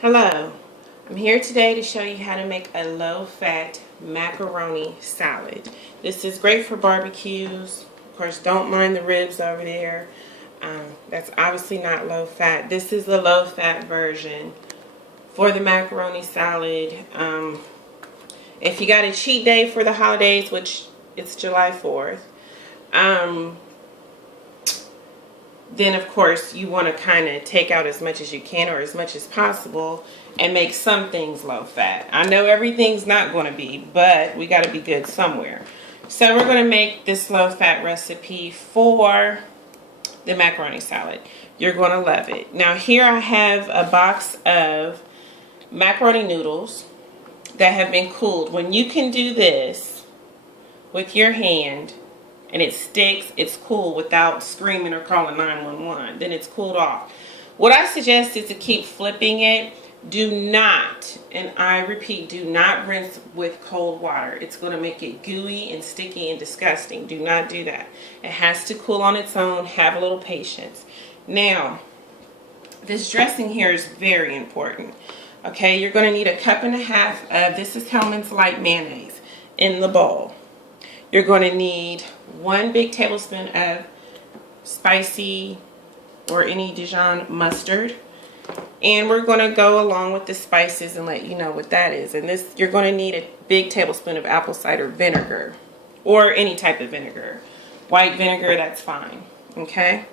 Hello, I'm here today to show you how to make a low-fat macaroni salad. This is great for barbecues. Of course, don't mind the ribs over there. That's obviously not low-fat. This is the low-fat version for the macaroni salad. If you got a cheat day for the holidays, which it's July 4th, then of course you want to kind of take out as much as you can or as much as possible and make some things low fat. I know everything's not going to be, but we got to be good somewhere. So we're going to make this low fat recipe for the macaroni salad. You're going to love it. Now here I have a box of macaroni noodles that have been cooled. When you can do this with your hand and it sticks, it's cool without screaming or calling 911. Then it's cooled off. What I suggest is to keep flipping it. Do not, and I repeat, do not rinse with cold water. It's going to make it gooey and sticky and disgusting. Do not do that. It has to cool on its own. Have a little patience. Now, this dressing here is very important. Okay, you're going to need 1.5 cups of, this is Hellmann's Light mayonnaise in the bowl. You're going to need 1 big tablespoon of spicy or any Dijon mustard. And we're going to go along with the spices and let you know what that is. And this, you're going to need a big tablespoon of apple cider vinegar or any type of vinegar. White vinegar, that's fine. Okay.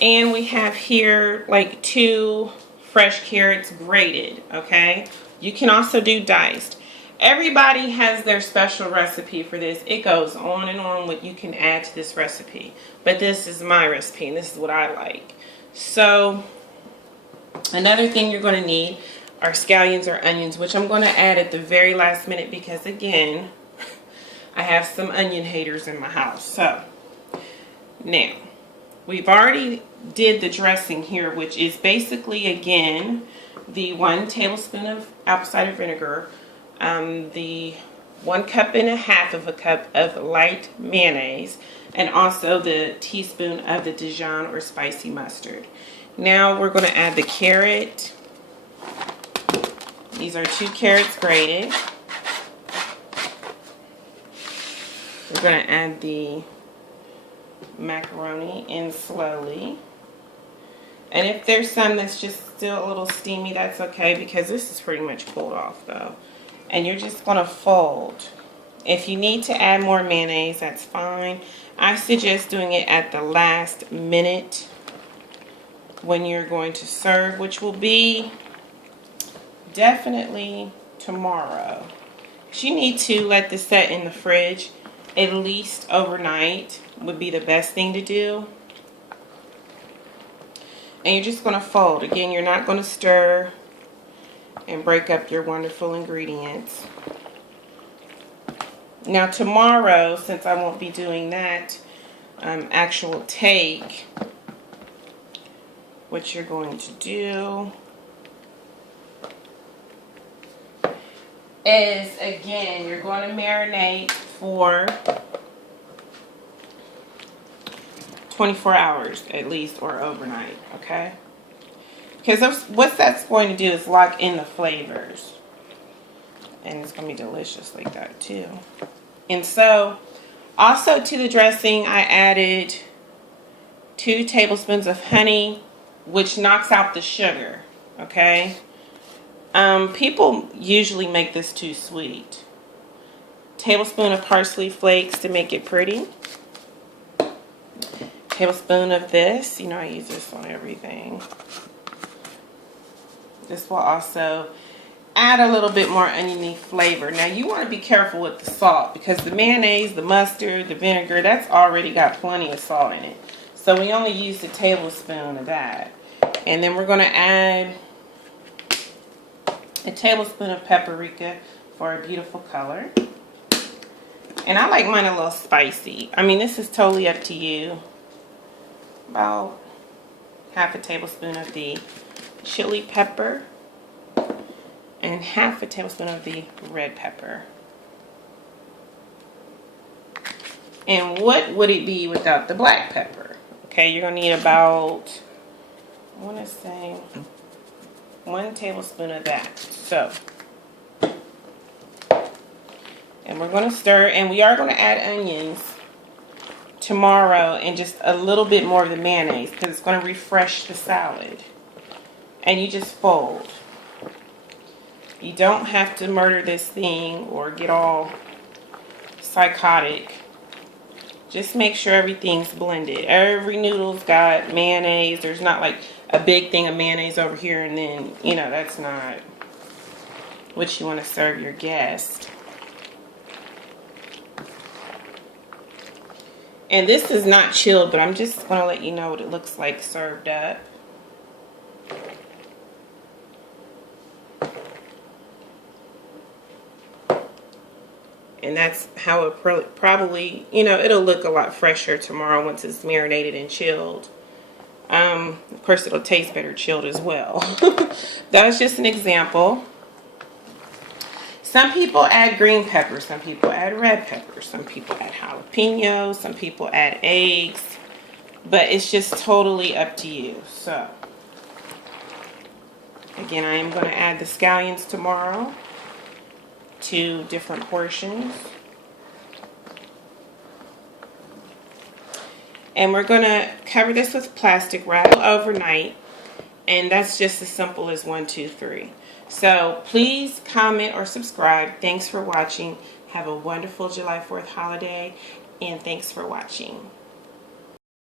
And we have here like 2 fresh carrots grated. Okay. You can also do diced. Everybody has their special recipe for this. It goes on and on what you can add to this recipe. But this is my recipe and this is what I like. So another thing you're going to need are scallions or onions, which I'm going to add at the very last minute because again, I have some onion haters in my house. So now, we've already did the dressing here, which is basically again the 1 tablespoon of apple cider vinegar, the 1.5 cup of light mayonnaise, and also the teaspoon of the Dijon or spicy mustard. Now we're going to add the carrot. These are 2 carrots grated. We're going to add the macaroni in slowly. And if there's some that's just still a little steamy, that's okay because this is pretty much cooled off though. And you're just going to fold. If you need to add more mayonnaise, that's fine. I suggest doing it at the last minute when you're going to serve, which will be definitely tomorrow. You need to let this set in the fridge at least overnight would be the best thing to do. And you're just going to fold. Again, you're not going to stir and break up your wonderful ingredients. Now tomorrow, since I won't be doing that actual take, what you're going to do is, again, you're going to marinate for 24 hours at least, or overnight, okay? Because what that's going to do is lock in the flavors. And it's going to be delicious like that too. And so, also to the dressing, I added 2 tablespoons of honey, which knocks out the sugar, okay? People usually make this too sweet. Tablespoon of parsley flakes to make it pretty. Tablespoon of this, you know I use this on everything. This will also add a little bit more oniony flavor. Now you want to be careful with the salt because the mayonnaise, the mustard, the vinegar, that's already got plenty of salt in it. So we only used a tablespoon of that. And then we're going to add a tablespoon of paprika for a beautiful color. And I like mine a little spicy. I mean, this is totally up to you. About 1/2 tablespoon of the chili pepper and 1/2 tablespoon of the red pepper. And what would it be without the black pepper? Okay, you're going to need about, I want to say 1 tablespoon of that. So, and we're going to stir, and we are going to add onions tomorrow and just a little bit more of the mayonnaise because it's going to refresh the salad. And you just fold. You don't have to murder this thing or get all psychotic. Just make sure everything's blended. Every noodle's got mayonnaise. There's not like a big thing of mayonnaise over here and then, you know, that's not what you want to serve your guests. And this is not chilled, but I'm just going to let you know what it looks like served up. And that's how it probably, you know, it'll look a lot fresher tomorrow once it's marinated and chilled. Of course, it'll taste better chilled as well. That was just an example. Some people add green pepper, some people add red pepper, some people add jalapenos, some people add eggs, but it's just totally up to you. So, again, I am going to add the scallions tomorrow. 2 different portions. And we're going to cover this with plastic wrap overnight. And that's just as simple as 1, 2, 3. So please comment or subscribe. Thanks for watching. Have a wonderful July 4th holiday. And thanks for watching.